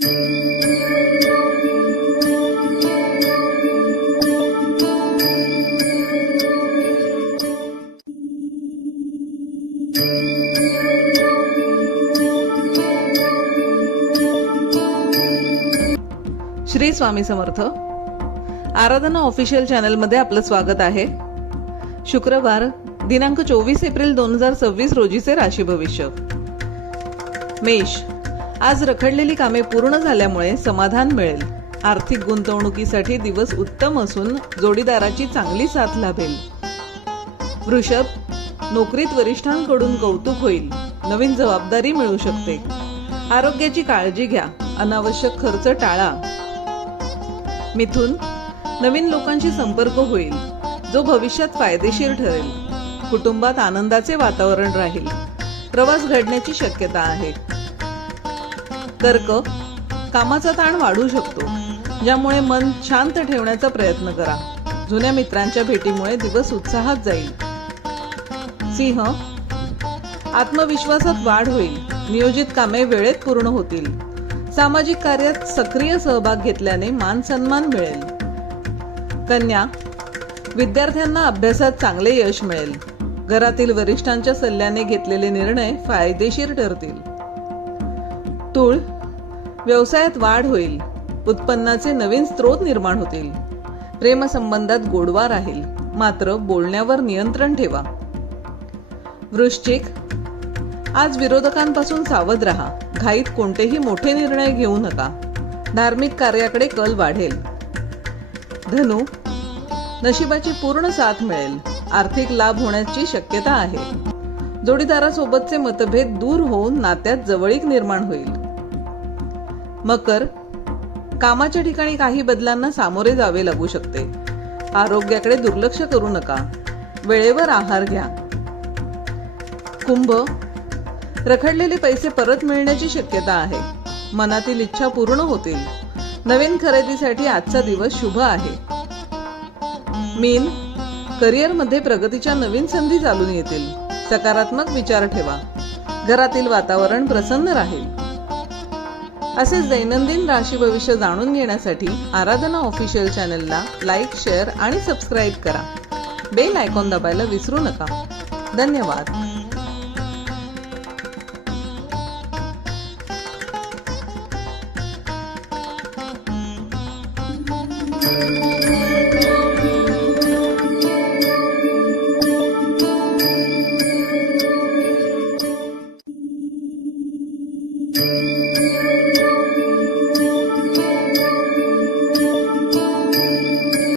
श्री स्वामी समर्थ. आराधना official channel मध्ये आपलं स्वागत आहे. शुक्रवार दिनांक 24 एप्रिल 2026 रोजीचे राशी भविष्य. मेष. आज रखडलेली कामे पूर्ण झाल्यामुळे समाधान मिळेल. आर्थिक गुंतवणुकीसाठी दिवस उत्तम असून जोडीदाराची चांगली साथ लाभेल. वृषभ. नोकरीत वरिष्ठांकडून कौतुक होईल. नवीन जबाबदारी मिळू शकते. आरोग्याची काळजी घ्या. अनावश्यक खर्च टाळा. मिथुन. नवीन लोकांशी संपर्क होईल जो भविष्यात फायदेशीर ठरेल. कुटुंबात आनंदाचे वातावरण राहील. प्रवास घडण्याची शक्यता आहे. कर्क. कामाचा ताण वाढू शकतो ज्यामुळे मन शांत ठेवण्याचा प्रयत्न करा. जुन्या मित्रांच्या भेटीमुळे दिवस उत्साहात जाईल. सिंह. आत्मविश्वासात वाढ होईल. नियोजित कामे वेळेत पूर्ण होतील. सामाजिक कार्यात सक्रिय सहभाग घेतल्याने मान सन्मान मिळेल. कन्या. विद्यार्थ्यांना अभ्यासात चांगले यश मिळेल. घरातील वरिष्ठांच्या सल्ल्याने घेतलेले निर्णय फायदेशीर ठरतील. तूळ. व्यवसायात वाढ होईल. उत्पन्नाचे नवीन स्रोत निर्माण होतील. प्रेमसंबंधात गोडवा राहील, मात्र बोलण्यावर नियंत्रण ठेवा. वृश्चिक. आज विरोधकांपासून सावध राहा. घाईत कोणतेही मोठे निर्णय घेऊ नका. धार्मिक कार्याकडे कल वाढेल. धनु. नशिबाची पूर्ण साथ मिळेल. आर्थिक लाभ होण्याची शक्यता आहे. जोडीदारासोबतचे मतभेद दूर होऊन नात्यात जवळीक निर्माण होईल. मकर. कामाच्या ठिकाणी काही बदलांना सामोरे जावे लागू शकते. आरोग्याकडे दुर्लक्ष करू नका. वेळेवर आहार घ्या. कुंभ. रखडलेले पैसे परत मिळण्याची शक्यता आहे. मनातील इच्छा पूर्ण होतील. नवीन खरेदीसाठी आजचा दिवस शुभ आहे. मीन. करिअरमध्ये प्रगतीच्या नवीन संधी चालून येतील. सकारात्मक विचार ठेवा. घरातील वातावरण प्रसन्न राहील. असेच दैनंदिन राशी भविष्य जाणून घेण्यासाठी आराधना ऑफिशियल चॅनलला लाईक, शेअर आणि सबस्क्राईब करा. बेल आयकॉन दाबायला विसरू नका. धन्यवाद.